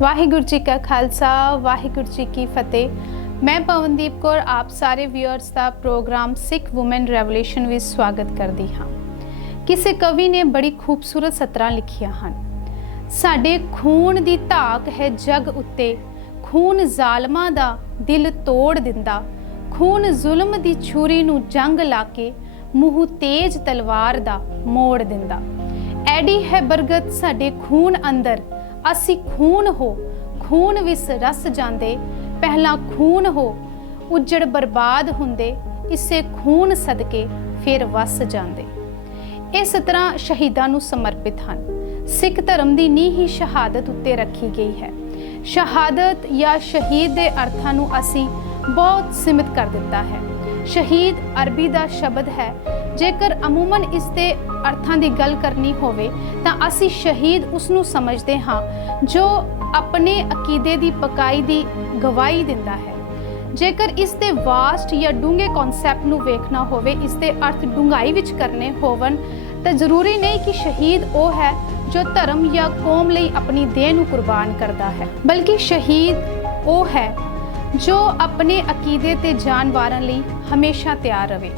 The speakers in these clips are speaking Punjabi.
ਵਾਹਿਗੁਰੂ ਜੀ ਕਾ ਖਾਲਸਾ ਵਾਹਿਗੁਰੂ ਜੀ ਕੀ ਫਤਿਹ। मैं पवनदीप कौर आप सारे व्यूअर्स का प्रोग्राम सिख वुमेन रेवोल्यूशन ਵਿੱਚ स्वागत करती हाँ। किसी कवि ने बड़ी खूबसूरत सतरां लिखियां ਹਨ। ਸਾਡੇ खून ਦੀ ਧਾਕ है जग उत्ते, खून ਜ਼ਾਲਮਾਂ ਦਾ दिल तोड़ ਦਿੰਦਾ, खून जुल्म ਦੀ छुरी ਨੂੰ जंग ला के ਮੂੰਹ तेज तलवार ਦਾ मोड़ ਦਿੰਦਾ। ਐਡੀ है बरगत ਸਾਡੇ खून अंदर, ਅਸੀਂ खून हो खून विच रस जांदे, पहला खून हो उजड़ बर्बाद हुंदे, इसे खून सदके फिर वस जांदे। ਇਹ ਸਤਰਾਂ ਸ਼ਹੀਦਾਂ ਨੂੰ ਸਮਰਪਿਤ ਹਨ। ਸਿੱਖ ਧਰਮ ਦੀ ਨੀਂਹ ਹੀ ਸ਼ਹਾਦਤ ਉੱਤੇ ਰੱਖੀ ਗਈ ਹੈ। ਸ਼ਹਾਦਤ ਜਾਂ ਸ਼ਹੀਦ ਦੇ ਅਰਥਾਂ ਨੂੰ ਅਸੀਂ ਬਹੁਤ ਸੀਮਿਤ ਕਰ ਦਿੱਤਾ ਹੈ। ਸ਼ਹੀਦ ਅਰਬੀ ਦਾ ਸ਼ਬਦ ਹੈ। ਜੇਕਰ ਅਮੂਮਨ ਇਸ ਦੇ ਅਰਥਾਂ ਦੀ ਗੱਲ ਕਰਨੀ ਹੋਵੇ ਤਾਂ ਅਸੀਂ ਸ਼ਹੀਦ ਉਸ ਨੂੰ ਸਮਝਦੇ ਹਾਂ ਜੋ ਆਪਣੇ ਅਕੀਦੇ ਦੀ ਪਕਾਈ ਦੀ ਗਵਾਹੀ ਦਿੰਦਾ ਹੈ। ਜੇਕਰ ਇਸ ਦੇ ਵਾਸਟ ਜਾਂ ਡੂੰਘੇ ਕਨਸੈਪਟ ਨੂੰ ਵੇਖਣਾ ਹੋਵੇ, ਇਸ ਦੇ ਅਰਥ ਡੂੰਘਾਈ ਵਿੱਚ ਕਰਨੇ ਹੋਵਣ ਤਾਂ ਜ਼ਰੂਰੀ ਨਹੀਂ ਕਿ ਸ਼ਹੀਦ ਉਹ ਹੈ ਜੋ ਧਰਮ ਜਾਂ ਕੌਮ ਲਈ ਆਪਣੀ ਦੇਹ ਨੂੰ ਕੁਰਬਾਨ ਕਰਦਾ ਹੈ, ਬਲਕਿ ਸ਼ਹੀਦ ਉਹ ਹੈ ਜੋ ਆਪਣੇ ਅਕੀਦੇ ਤੇ ਜਾਨ ਵਾਰਨ ਲਈ ਹਮੇਸ਼ਾ ਤਿਆਰ ਰਹੇ।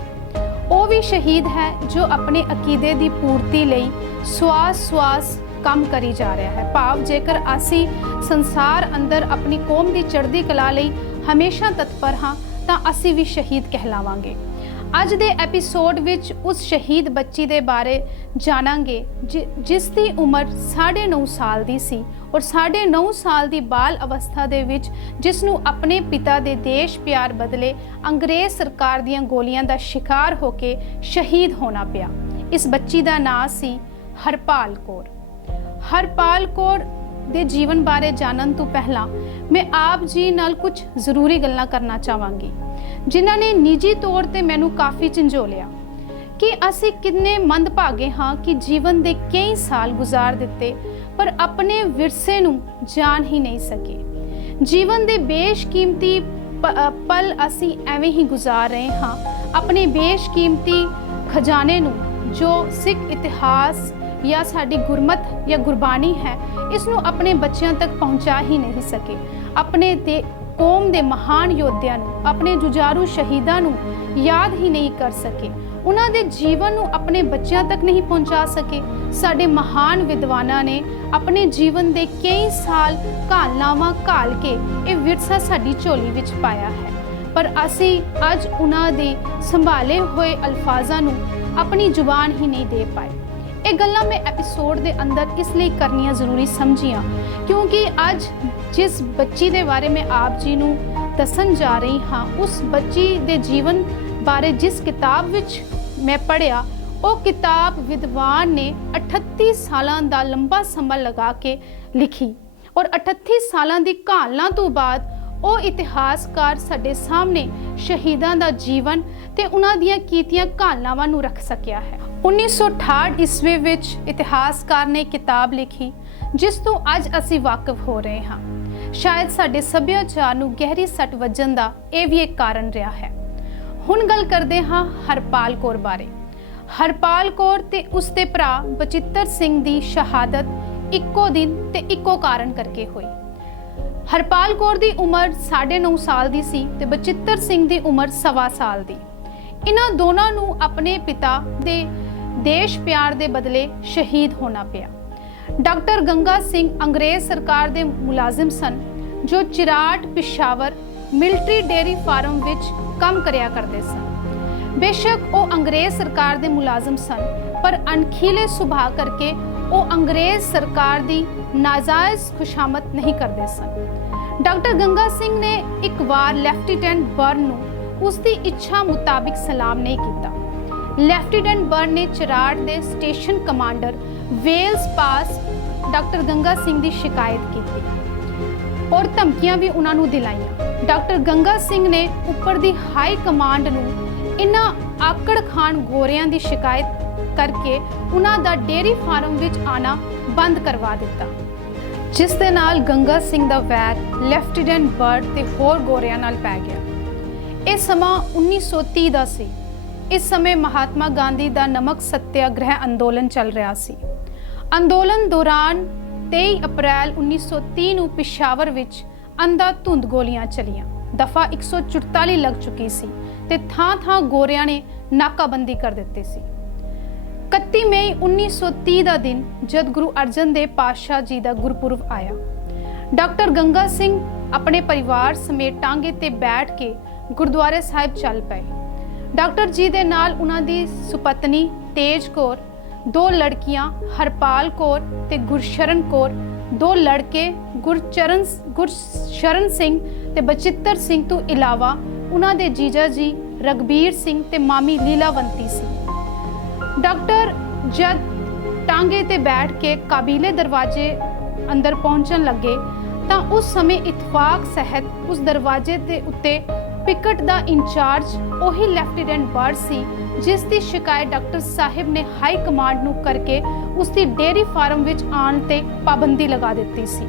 ਉਹ ਵੀ ਸ਼ਹੀਦ ਹੈ ਜੋ ਆਪਣੇ ਅਕੀਦੇ ਦੀ ਪੂਰਤੀ ਲਈ ਸਵਾਸ ਕੰਮ ਕਰੀ ਜਾ ਰਿਹਾ ਹੈ। ਭਾਵ ਜੇਕਰ ਅਸੀਂ ਸੰਸਾਰ ਅੰਦਰ ਆਪਣੀ ਕੌਮ ਦੀ ਚੜ੍ਹਦੀ ਕਲਾ ਲਈ ਹਮੇਸ਼ਾ ਤਤਪਰ ਹਾਂ ਤਾਂ ਅਸੀਂ ਵੀ ਸ਼ਹੀਦ ਕਹਿਲਾਵਾਂਗੇ। ਅੱਜ ਦੇ ਐਪੀਸੋਡ ਵਿੱਚ ਉਸ ਸ਼ਹੀਦ ਬੱਚੀ ਦੇ ਬਾਰੇ ਜਾਣਾਂਗੇ ਜਿਸ ਦੀ ਉਮਰ 9.5 ਸਾਲ ਦੀ ਸੀ ਔਰ 9.5 ਸਾਲ ਦੀ ਬਾਲ ਅਵਸਥਾ ਦੇ ਵਿੱਚ ਜਿਸ ਨੂੰ ਆਪਣੇ ਪਿਤਾ ਦੇ ਦੇਸ਼ ਪਿਆਰ ਬਦਲੇ ਅੰਗਰੇਜ਼ ਸਰਕਾਰ ਦੀਆਂ ਗੋਲੀਆਂ ਦਾ ਸ਼ਿਕਾਰ ਹੋ ਕੇ ਸ਼ਹੀਦ ਹੋਣਾ ਪਿਆ। ਇਸ ਬੱਚੀ ਦਾ ਨਾਂ ਸੀ ਹਰਪਾਲ ਕੌਰ। ਹਰਪਾਲ ਕੌਰ ਦੇ ਜੀਵਨ ਬਾਰੇ ਜਾਣਨ ਤੋਂ ਪਹਿਲਾਂ ਮੈਂ ਆਪ ਜੀ ਨਾਲ ਕੁਝ ਜ਼ਰੂਰੀ ਗੱਲਾਂ ਕਰਨਾ ਚਾਹਾਂਗੀ ਜਿਨ੍ਹਾਂ ਨੇ ਨਿੱਜੀ ਤੌਰ ਤੇ ਮੈਨੂੰ ਕਾਫੀ ਝੰਜੋਲਿਆ ਕਿ ਅਸੀਂ ਕਿੰਨੇ ਮੰਦਭਾਗੇ ਹਾਂ ਕਿ ਜੀਵਨ ਦੇ ਕਈ ਸਾਲ ਗੁਜ਼ਾਰ ਦਿੱਤੇ ਪਰ ਆਪਣੇ ਵਿਰਸੇ ਨੂੰ ਜਾਣ ਹੀ ਨਹੀਂ ਸਕੇ। ਜੀਵਨ ਦੇ ਬੇਸ਼ਕੀਮਤੀ ਪਲ ਅਸੀਂ ਐਵੇਂ ਹੀ ਗੁਜ਼ਾਰ ਰਹੇ ਹਾਂ। ਆਪਣੇ ਬੇਸ਼ਕੀਮਤੀ ਖਜ਼ਾਨੇ ਨੂੰ ਜੋ ਸਿੱਖ ਇਤਿਹਾਸ ਜਾਂ ਸਾਡੀ ਗੁਰਮਤ ਜਾਂ ਗੁਰਬਾਣੀ ਹੈ ਇਸ ਨੂੰ ਆਪਣੇ ਬੱਚਿਆਂ ਤੱਕ ਪਹੁੰਚਾ ਹੀ ਨਹੀਂ ਸਕੇ। ਆਪਣੇ ਤੇ ਕੌਮ ਦੇ ਮਹਾਨ ਯੋਧਿਆਂ ਨੂੰ, ਆਪਣੇ ਜੁਝਾਰੂ ਸ਼ਹੀਦਾਂ ਨੂੰ ਯਾਦ ਹੀ ਨਹੀਂ ਕਰ ਸਕੇ। ਉਹਨਾਂ ਦੇ ਜੀਵਨ ਨੂੰ ਆਪਣੇ ਬੱਚਿਆਂ ਤੱਕ ਨਹੀਂ ਪਹੁੰਚਾ ਸਕੇ। ਸਾਡੇ ਮਹਾਨ ਵਿਦਵਾਨਾਂ ਨੇ ਆਪਣੇ ਜੀਵਨ ਦੇ ਕਈ ਸਾਲ ਘਾਲਨਾਵਾਂ ਘਾਲ ਕੇ ਇਹ ਵਿਰਸਾ ਸਾਡੀ ਝੋਲੀ ਵਿੱਚ ਪਾਇਆ ਹੈ, ਪਰ ਅਸੀਂ ਅੱਜ ਉਹਨਾਂ ਦੇ ਸੰਭਾਲੇ ਹੋਏ ਅਲਫਾਜ਼ਾਂ ਨੂੰ ਆਪਣੀ ਜ਼ੁਬਾਨ ਹੀ ਨਹੀਂ ਦੇ ਪਾਏ। ਇਹ ਗੱਲਾਂ ਮੈਂ ਐਪੀਸੋਡ ਦੇ ਅੰਦਰ ਇਸ ਲਈ ਕਰਨੀਆਂ ਜ਼ਰੂਰੀ ਸਮਝੀਆਂ ਕਿਉਂਕਿ ਅੱਜ ਜਿਸ ਬੱਚੀ ਦੇ ਬਾਰੇ ਮੈਂ ਆਪ ਜੀ ਨੂੰ ਦੱਸਣ ਜਾ ਰਹੀ ਹਾਂ ਉਸ ਬੱਚੀ ਦੇ ਜੀਵਨ ਬਾਰੇ ਜਿਸ ਕਿਤਾਬ ਵਿੱਚ ਮੈਂ ਪੜ੍ਹਿਆ ਉਹ ਕਿਤਾਬ ਵਿਦਵਾਨ ਨੇ 38 ਸਾਲਾਂ ਦਾ ਲੰਬਾ ਸਮਾਂ ਲਗਾ ਕੇ ਲਿਖੀ ਔਰ 38 ਸਾਲਾਂ ਦੀ ਘਾਲਣਾ ਤੋਂ ਬਾਅਦ ਉਹ ਇਤਿਹਾਸਕਾਰ ਸਾਡੇ ਸਾਹਮਣੇ ਸ਼ਹੀਦਾਂ ਦਾ ਜੀਵਨ ਤੇ ਉਹਨਾਂ ਦੀਆਂ ਕੀਤੀਆਂ ਘਾਲਨਾਵਾਂ ਨੂੰ ਰੱਖ ਸਕਿਆ ਹੈ। 1968 ਈਸਵੀ ਵਿੱਚ ਇਤਿਹਾਸਕਾਰ ਨੇ ਕਿਤਾਬ ਲਿਖੀ ਜਿਸ ਤੋਂ ਅੱਜ ਅਸੀਂ ਵਾਕਿਫ ਹੋ ਰਹੇ ਹਾਂ। ਸ਼ਾਇਦ ਸਾਡੇ ਸੱਭਿਆਚਾਰ ਨੂੰ ਗਹਿਰੀ ਸੱਟ ਵੱਜਣ ਦਾ ਇਹ ਵੀ ਇੱਕ ਕਾਰਨ ਰਿਹਾ ਹੈ। ਹੁਣ ਗੱਲ ਕਰਦੇ ਹਾਂ ਹਰਪਾਲ ਕੌਰ ਬਾਰੇ। ਹਰਪਾਲ ਕੌਰ ਤੇ ਉਸ ਦੇ ਭਰਾ ਬਚਿੱਤਰ ਸਿੰਘ ਦੀ ਸ਼ਹਾਦਤ ਇੱਕੋ ਦਿਨ ਤੇ ਇੱਕੋ ਕਾਰਨ ਕਰਕੇ ਹੋਈ। ਹਰਪਾਲ ਕੌਰ ਦੀ ਉਮਰ 9.5 ਸਾਲ ਦੀ ਸੀ ਤੇ ਬਚਿੱਤਰ ਸਿੰਘ ਦੀ ਉਮਰ 1.25 ਸਾਲ ਦੀ। ਇਹਨਾਂ ਦੋਨਾਂ ਨੂੰ ਆਪਣੇ ਪਿਤਾ ਦੇ ਦੇਸ਼ ਪਿਆਰ ਦੇ ਬਦਲੇ ਸ਼ਹੀਦ ਹੋਣਾ ਪਿਆ। ਡਾਕਟਰ ਗੰਗਾ ਸਿੰਘ ਅੰਗਰੇਜ਼ ਸਰਕਾਰ ਦੇ ਮੁਲਾਜ਼ਮ ਸਨ ਜੋ ਚਿਰਾਟ ਪਿਸ਼ਾਵਰ ਮਿਲਟਰੀ ਡੇਅਰੀ ਫਾਰਮ ਵਿੱਚ ਕੰਮ ਕਰਿਆ ਕਰਦੇ ਸਨ। ਬੇਸ਼ੱਕ ਉਹ ਅੰਗਰੇਜ਼ ਸਰਕਾਰ ਦੇ ਮੁਲਾਜ਼ਮ ਸਨ ਪਰ ਅਣਖੀਲੇ ਸੁਭਾਅ ਕਰਕੇ ਉਹ ਅੰਗਰੇਜ਼ ਸਰਕਾਰ ਦੀ ਨਾਜਾਇਜ਼ ਖੁਸ਼ਾਮਦ ਨਹੀਂ ਕਰਦੇ ਸਨ। ਡਾਕਟਰ ਗੰਗਾ ਸਿੰਘ ਨੇ ਇੱਕ ਵਾਰ ਲੈਫਟੀਨੈਂਟ ਬਰਨ ਨੂੰ ਉਸ ਦੀ ਇੱਛਾ ਮੁਤਾਬਿਕ ਸਲਾਮ ਨਹੀਂ ਕੀਤਾ। ਲੈਫਟੀਨੈਂਟ ਬਰਨ ਨੇ ਚਿਰਾਟ ਦੇ ਸਟੇਸ਼ਨ ਕਮਾਂਡਰ ਵੇਲਸ ਪਾਸ ਡਾਕਟਰ ਗੰਗਾ ਸਿੰਘ ਦੀ ਸ਼ਿਕਾਇਤ ਕੀਤੀ ਔਰ ਧਮਕੀਆਂ ਵੀ ਉਹਨਾਂ ਨੂੰ ਦਿਲਾਈਆਂ। ਡਾਕਟਰ ਗੰਗਾ ਸਿੰਘ ਨੇ ਉੱਪਰ ਦੀ ਹਾਈ ਕਮਾਂਡ ਨੂੰ ਇਹਨਾਂ ਆਕੜ ਖਾਨ ਗੋਰਿਆਂ ਦੀ ਸ਼ਿਕਾਇਤ ਕਰਕੇ ਉਹਨਾਂ ਦਾ ਡੇਅਰੀ ਫਾਰਮ ਵਿੱਚ ਆਣਾ ਬੰਦ ਕਰਵਾ ਦਿੱਤਾ ਜਿਸ ਦੇ ਨਾਲ ਗੰਗਾ ਸਿੰਘ ਦਾ ਵੈਰ ਲੈਫਟੀਨੈਂਟ ਬਰਨ ਤੇ ਹੋਰ ਗੋਰਿਆਂ ਨਾਲ ਪੈ ਗਿਆ। ਇਹ ਸਮਾਂ 1930 ਦਾ ਸੀ। ਇਸ ਸਮੇਂ ਮਹਾਤਮਾ ਗਾਂਧੀ ਦਾ ਨਮਕ ਸੱਤਿਆਗ੍ਰਹਿ ਅੰਦੋਲਨ ਚੱਲ ਰਿਹਾ ਸੀ। ਅੰਦੋਲਨ ਦੌਰਾਨ 23 ਅਪ੍ਰੈਲ 1930 ਨੂੰ ਪਿਸ਼ਾਵਰ ਵਿੱਚ ਅੰਧਾਧੁੰਦ ਗੋਲੀਆਂ ਚਲੀਆਂ। ਦਫਾ 144 ਲੱਗ ਚੁੱਕੀ ਸੀ ਤੇ ਥਾਂ-ਥਾਂ ਗੋਰਿਆਂ ਨੇ ਨਾਕਾਬੰਦੀ ਕਰ ਦਿੱਤੀ ਸੀ। 31 ਮਈ 1930 ਦਾ ਦਿਨ ਜਦ ਗੁਰੂ ਅਰਜਨ ਦੇਵ ਪਾਤਸ਼ਾਹ ਜੀ ਦਾ ਗੁਰਪੁਰਬ ਆਇਆ, ਡਾਕਟਰ ਗੰਗਾ ਸਿੰਘ ਆਪਣੇ ਪਰਿਵਾਰ ਸਮੇਤ ਟਾਂਗੇ ਤੇ ਬੈਠ ਕੇ ਗੁਰਦੁਆਰੇ ਸਾਹਿਬ ਚੱਲ ਪਏ। ਡਾਕਟਰ ਜੀ ਦੇ ਨਾਲ ਉਹਨਾਂ ਦੀ ਸੁਪਤਨੀ ਤੇਜ ਕੌਰ, 2 ਲੜਕੀਆਂ ਹਰਪਾਲ ਕੌਰ ਤੇ ਗੁਰਸ਼ਰਨ ਕੌਰ, 2 ਲੜਕੇ ਗੁਰਸ਼ਰਨ ਸਿੰਘ ਤੇ ਬਚਿੱਤਰ ਸਿੰਘ ਤੋਂ ਇਲਾਵਾ ਉਹਨਾਂ ਦੇ ਜੀਜਾ ਜੀ ਰਗਬੀਰ ਸਿੰਘ ਤੇ ਮਾਮੀ ਲੀਲਾਵੰਤੀ ਸੀ। ਡਾਕਟਰ ਜਦ ਟਾਂਗੇ ਤੇ ਬੈਠ ਕੇ ਕਾਬਿਲੇ ਦਰਵਾਜ਼ੇ ਅੰਦਰ ਪਹੁੰਚਣ ਲੱਗੇ ਤਾਂ ਉਸ ਸਮੇਂ ਇਤਫਾਕ ਸਹਿਤ ਉਸ ਦਰਵਾਜ਼ੇ ਦੇ ਉੱਤੇ ਪਿਕਟ ਦਾ ਇੰਚਾਰਜ ਉਹੀ ਲੈਫਟੀਨੈਂਟ ਬਰਡ ਸੀ ਜਿਸ ਦੀ ਸ਼ਿਕਾਇਤ ਡਾਕਟਰ ਸਾਹਿਬ ਨੇ ਹਾਈ ਕਮਾਂਡ ਨੂੰ ਕਰਕੇ ਉਸ ਦੀ ਡੇਅਰੀ ਫਾਰਮ ਵਿੱਚ ਆਉਣ ਤੇ ਪਾਬੰਦੀ ਲਗਾ ਦਿੱਤੀ ਸੀ।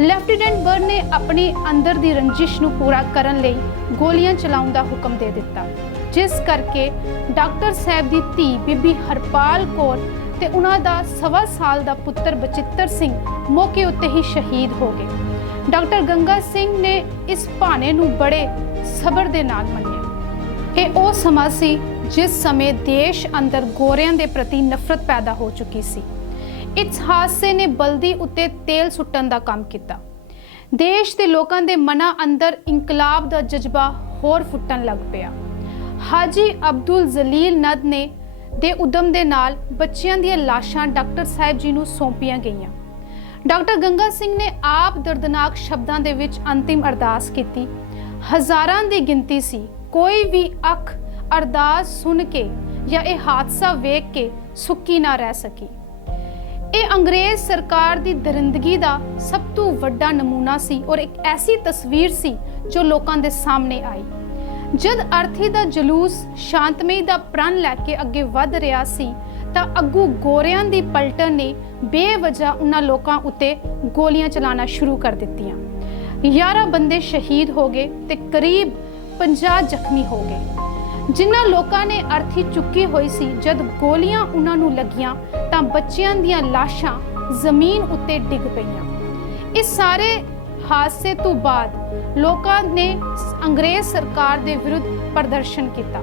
ਲੈਫਟੀਨੈਂਟ ਬਰਡ ਨੇ ਆਪਣੀ ਅੰਦਰ ਦੀ ਰੰਜਿਸ਼ ਨੂੰ ਪੂਰਾ ਕਰਨ ਲਈ ਗੋਲੀਆਂ ਚਲਾਉਣ ਦਾ ਹੁਕਮ ਦੇ ਦਿੱਤਾ, ਜਿਸ ਕਰਕੇ ਡਾਕਟਰ ਸਾਹਿਬ ਦੀ ਧੀ ਬੀਬੀ ਹਰਪਾਲ ਕੌਰ ਤੇ ਉਹਨਾਂ ਦਾ 1.25 ਸਾਲ ਦਾ ਪੁੱਤਰ ਬਚਿੱਤਰ ਸਿੰਘ ਮੌਕੇ ਉੱਤੇ ਹੀ ਸ਼ਹੀਦ ਹੋ ਗਏ। ਡਾਕਟਰ ਗੰਗਾ ਸਿੰਘ ਨੇ ਇਸ ਭਾਣੇ ਨੂੰ ਬੜੇ ਸਬਰ ਦੇ ਨਾਲ ਮੰਨਿਆ। ਇਹ ਉਹ ਸਮਾਂ ਸੀ ਜਿਸ ਸਮੇਂ ਦੇਸ਼ ਅੰਦਰ ਗੋਰਿਆਂ ਦੇ ਪ੍ਰਤੀ ਨਫ਼ਰਤ ਪੈਦਾ ਹੋ ਚੁੱਕੀ ਸੀ। ਇਸ ਹਾਦਸੇ ਨੇ ਬਲਦੀ ਉੱਤੇ ਤੇਲ ਸੁੱਟਣ ਦਾ ਕੰਮ ਕੀਤਾ। ਦੇਸ਼ ਦੇ ਲੋਕਾਂ ਦੇ ਮਨਾਂ ਅੰਦਰ ਇਨਕਲਾਬ ਦਾ ਜਜ਼ਬਾ ਹੋਰ ਫੁੱਟਣ ਲੱਗ ਪਿਆ। ਹਾਜੀ ਅਬਦੁਲ ਜਲੀਲ ਨਦ ਨੇ ਦੇ ਉਦਮ ਦੇ ਨਾਲ ਬੱਚਿਆਂ ਦੀਆਂ ਲਾਸ਼ਾਂ ਡਾਕਟਰ ਸਾਹਿਬ ਜੀ ਨੂੰ ਸੌਂਪੀਆਂ ਗਈਆਂ। ਡਾਕਟਰ ਗੰਗਾ ਸਿੰਘ ਨੇ ਆਪ ਦਰਦਨਾਕ ਸ਼ਬਦਾਂ ਦੇ ਵਿੱਚ ਅੰਤਿਮ ਅਰਦਾਸ ਕੀਤੀ। ਹਜ਼ਾਰਾਂ ਦੀ ਗਿਣਤੀ ਸੀ। ਕੋਈ ਵੀ ਅੱਖ ਅਰਦਾਸ ਸੁਣ ਕੇ ਜਾਂ ਇਹ ਹਾਦਸਾ ਵੇਖ ਕੇ ਸੁੱਕੀ ਨਾ ਰਹਿ ਸਕੀ। ਇਹ ਅੰਗਰੇਜ਼ ਸਰਕਾਰ ਦੀ ਦਰਿੰਦਗੀ ਦਾ ਸਭ ਤੋਂ ਵੱਡਾ ਨਮੂਨਾ ਸੀ ਔਰ ਇੱਕ ਐਸੀ ਤਸਵੀਰ ਸੀ ਜੋ ਲੋਕਾਂ ਦੇ ਸਾਹਮਣੇ ਆਈ। ਜਦ ਅਰਥੀ ਦਾ ਜਲੂਸ ਸ਼ਾਂਤਮਈ ਦਾ ਪ੍ਰਣ ਲੈ ਕੇ ਅੱਗੇ ਵਧ ਰਿਹਾ ਸੀ ਤਾਂ ਅੱਗੂ ਗੋਰਿਆਂ ਦੀ ਪਲਟਨ ਨੇ ਬੇਵਜ੍ਹਾ ਉਹਨਾਂ ਲੋਕਾਂ ਉੱਤੇ ਗੋਲੀਆਂ ਚਲਾਉਣਾ ਸ਼ੁਰੂ ਕਰ ਦਿੱਤੀਆਂ। 11 ਬੰਦੇ ਸ਼ਹੀਦ ਹੋ ਗਏ ਤੇ ਕਰੀਬ 50 ਜ਼ਖਮੀ ਹੋ ਗਏ। ਜਿਨ੍ਹਾਂ ਲੋਕਾਂ ਨੇ ਅਰਥੀ ਚੁੱਕੀ ਹੋਈ ਸੀ, ਜਦ ਗੋਲੀਆਂ ਉਹਨਾਂ ਨੂੰ ਲੱਗੀਆਂ ਤਾਂ ਬੱਚਿਆਂ ਦੀਆਂ ਲਾਸ਼ਾਂ ਜ਼ਮੀਨ ਉੱਤੇ ਡਿੱਗ ਪਈਆਂ। ਇਸ ਸਾਰੇ ਹਾਦਸੇ ਤੋਂ ਬਾਅਦ ਲੋਕਾਂ ਨੇ ਅੰਗਰੇਜ਼ ਸਰਕਾਰ ਦੇ ਵਿਰੁੱਧ ਪ੍ਰਦਰਸ਼ਨ ਕੀਤਾ।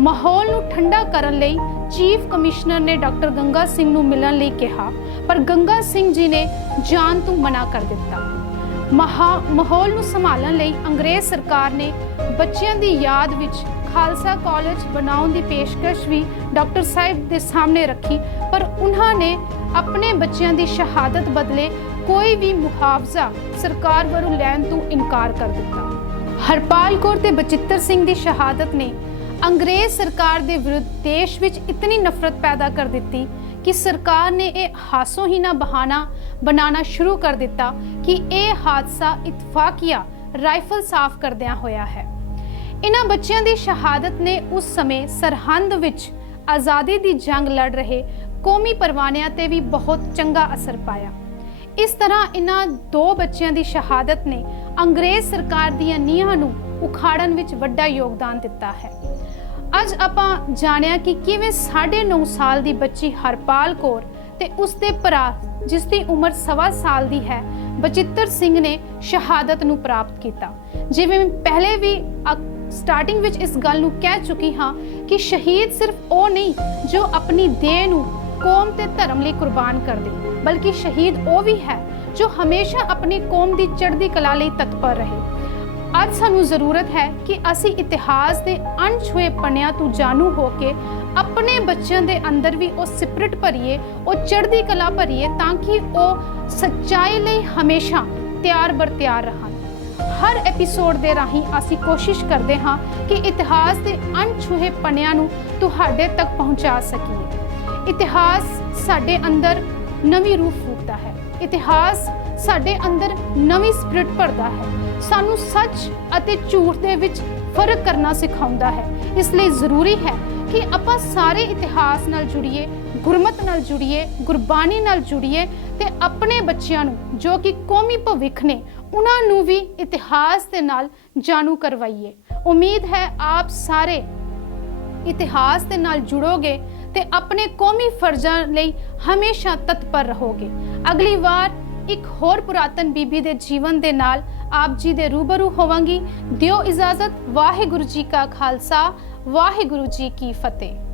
ਮਾਹੌਲ ਨੂੰ ਠੰਡਾ ਕਰਨ ਲਈ ਚੀਫ ਕਮਿਸ਼ਨਰ ਨੇ ਡਾਕਟਰ ਗੰਗਾ ਸਿੰਘ ਨੂੰ ਮਿਲਣ ਲਈ ਕਿਹਾ, ਪਰ ਗੰਗਾ ਸਿੰਘ ਜੀ ਨੇ ਜਾਣ ਤੋਂ ਮਨਾ ਕਰ ਦਿੱਤਾ। ਮਾਹੌਲ ਨੂੰ ਸੰਭਾਲਣ ਲਈ ਅੰਗਰੇਜ਼ ਸਰਕਾਰ ਨੇ ਬੱਚਿਆਂ ਦੀ ਯਾਦ ਵਿੱਚ ਖਾਲਸਾ ਕਾਲਜ ਬਣਾਉਣ ਦੀ ਪੇਸ਼ਕਸ਼ ਵੀ ਡਾਕਟਰ ਸਾਹਿਬ ਦੇ ਸਾਹਮਣੇ ਰੱਖੀ, ਪਰ ਉਹਨਾਂ ਨੇ ਆਪਣੇ ਬੱਚਿਆਂ ਦੀ ਸ਼ਹਾਦਤ ਬਦਲੇ ਕੋਈ ਵੀ ਮੁਆਵਜ਼ਾ ਸਰਕਾਰ ਵੱਲੋਂ ਲੈਣ ਤੋਂ ਇਨਕਾਰ ਕਰ ਦਿੱਤਾ। ਹਰਪਾਲ ਕੌਰ ਤੇ ਬਚਿੱਤਰ ਸਿੰਘ ਦੀ ਸ਼ਹਾਦਤ ਨੇ ਅੰਗਰੇਜ਼ ਸਰਕਾਰ ਦੇ ਵਿਰੁੱਧ ਦੇਸ਼ ਵਿੱਚ ਇਤਨੀ ਨਫ਼ਰਤ ਪੈਦਾ ਕਰ ਦਿੱਤੀ ਕਿ ਸਰਕਾਰ ਨੇ ਇਹ ਹਾਸੋਹੀਣਾ ਬਹਾਨਾ ਬਣਾਉਣਾ ਸ਼ੁਰੂ ਕਰ ਦਿੱਤਾ ਕਿ ਇਹ ਹਾਦਸਾ ਇਤਫਾਕੀਆ ਰਾਈਫਲ ਸਾਫ਼ ਕਰਦਿਆਂ ਹੋਇਆ ਹੈ। ਇਹਨਾਂ ਬੱਚਿਆਂ ਦੀ ਸ਼ਹਾਦਤ ਨੇ ਉਸ ਸਮੇਂ ਸਰਹੰਦ ਵਿੱਚ ਆਜ਼ਾਦੀ ਦੀ ਜੰਗ ਲੜ ਰਹੇ ਕੌਮੀ ਪਰਵਾਨਿਆਂ ਤੇ ਵੀ ਬਹੁਤ ਚੰਗਾ ਅਸਰ ਪਾਇਆ। ਇਸ ਤਰ੍ਹਾਂ ਇਹਨਾਂ 2 ਬੱਚਿਆਂ ਦੀ ਸ਼ਹਾਦਤ ਨੇ ਅੰਗਰੇਜ਼ ਸਰਕਾਰ ਦੀਆਂ ਨੀਹਾਂ ਨੂੰ ਉਖਾੜਨ ਵਿੱਚ ਵੱਡਾ ਯੋਗਦਾਨ ਦਿੱਤਾ ਹੈ। ਅੱਜ ਆਪਾਂ ਜਾਣਿਆ ਕਿ ਕਿਵੇਂ 9.5 ਸਾਲ ਦੀ ਬੱਚੀ ਹਰਪਾਲ ਕੌਰ ਤੇ ਉਸਦੇ ਭਰਾ ਜਿਸ ਦੀ ਉਮਰ 1.25 ਸਾਲ ਦੀ ਹੈ ਬਚਿੱਤਰ ਸਿੰਘ ਨੇ ਸ਼ਹਾਦਤ ਨੂੰ ਪ੍ਰਾਪਤ ਕੀਤਾ। ਜਿਵੇਂ ਪਹਿਲੇ ਵੀ ਸਟਾਰਟਿੰਗ ਵਿੱਚ ਇਸ ਗੱਲ ਨੂੰ ਕਹਿ ਚੁੱਕੀ ਹਾਂ ਕਿ ਸ਼ਹੀਦ ਸਿਰਫ ਉਹ ਨਹੀਂ ਜੋ ਆਪਣੀ ਦੇਹ ਨੂੰ ਕੌਮ ਤੇ ਧਰਮ ਲਈ ਕੁਰਬਾਨ ਕਰ ਦੇ, ਬਲਕਿ ਸ਼ਹੀਦ ਉਹ ਵੀ ਹੈ ਜੋ ਹਮੇਸ਼ਾ ਆਪਣੀ ਕੌਮ ਦੀ ਚੜ੍ਹਦੀ ਕਲਾ ਲਈ ਤਤਪਰ ਰਹੇ। ਅੱਜ ਸਾਨੂੰ ਜ਼ਰੂਰਤ ਹੈ ਕਿ ਅਸੀਂ ਇਤਿਹਾਸ ਦੇ ਅਣਛੂਏ ਪੰਨਿਆਂ ਤੋਂ ਜਾਣੂ ਹੋ ਕੇ ਆਪਣੇ ਬੱਚਿਆਂ ਦੇ ਅੰਦਰ ਵੀ ਉਹ ਸਿਪਰਿਟ ਭਰੀਏ, ਉਹ ਚੜ੍ਹਦੀ ਕਲਾ ਭਰੀਏ, ਤਾਂ ਕਿ ਉਹ ਸੱਚਾਈ ਲਈ ਹਮੇਸ਼ਾ ਤਿਆਰ ਬਰ ਤਿਆਰ ਰਹਿਣ। ਹਰ ਐਪੀਸੋਡ ਦੇ ਰਾਹੀਂ ਅਸੀਂ ਕੋਸ਼ਿਸ਼ ਕਰਦੇ ਹਾਂ ਕਿ ਇਤਿਹਾਸ ਦੇ ਅਣਛੂਏ ਪੰਨਿਆਂ ਨੂੰ ਤੁਹਾਡੇ ਤੱਕ ਪਹੁੰਚਾ ਸਕੀਏ। ਇਤਿਹਾਸ ਸਾਡੇ ਅੰਦਰ ਨਵੀਂ ਰੂਹ ਫੂਕਦਾ ਹੈ। ਇਤਿਹਾਸ ਸਾਡੇ ਅੰਦਰ ਨਵੀਂ ਸਪਿਰਿਟ ਭਰਦਾ ਹੈ। ਸਾਨੂੰ ਸੱਚ ਅਤੇ ਝੂਠ ਦੇ ਵਿੱਚ ਫਰਕ ਕਰਨਾ ਸਿਖਾਉਂਦਾ ਹੈ। ਇਸ ਲਈ ਜ਼ਰੂਰੀ ਹੈ ਕਿ ਆਪਾਂ ਸਾਰੇ ਇਤਿਹਾਸ ਨਾਲ ਜੁੜੀਏ, ਗੁਰਮਤ ਨਾਲ ਜੁੜੀਏ, ਗੁਰਬਾਣੀ ਨਾਲ ਜੁੜੀਏ ਤੇ ਆਪਣੇ ਬੱਚਿਆਂ ਨੂੰ ਜੋ ਕਿ ਕੌਮੀ ਭਵਿੱਖ ਨੇ ਉਹਨਾਂ ਨੂੰ ਵੀ ਇਤਿਹਾਸ ਦੇ ਨਾਲ ਜਾਣੂ ਕਰਵਾਈਏ। ਉਮੀਦ ਹੈ ਆਪ ਸਾਰੇ ਇਤਿਹਾਸ ਦੇ ਨਾਲ ਜੁੜੋਗੇ ਤੇ ਆਪਣੇ ਕੌਮੀ ਫਰਜ਼ਾਂ ਲਈ ਹਮੇਸ਼ਾ ਤਤਪਰ ਰਹੋਗੇ। ਅਗਲੀ ਵਾਰ ਇੱਕ ਹੋਰ ਪੁਰਾਤਨ ਬੀਬੀ ਦੇ ਜੀਵਨ ਦੇ ਨਾਲ ਆਪ ਜੀ ਦੇ ਰੂਬਰੂ ਹੋਵਾਂਗੀ। ਦਿਓ ਇਜਾਜ਼ਤ। ਵਾਹਿਗੁਰੂ ਜੀ ਕਾ ਖਾਲਸਾ, ਵਾਹਿਗੁਰੂ ਜੀ ਕੀ ਫਤਿਹ।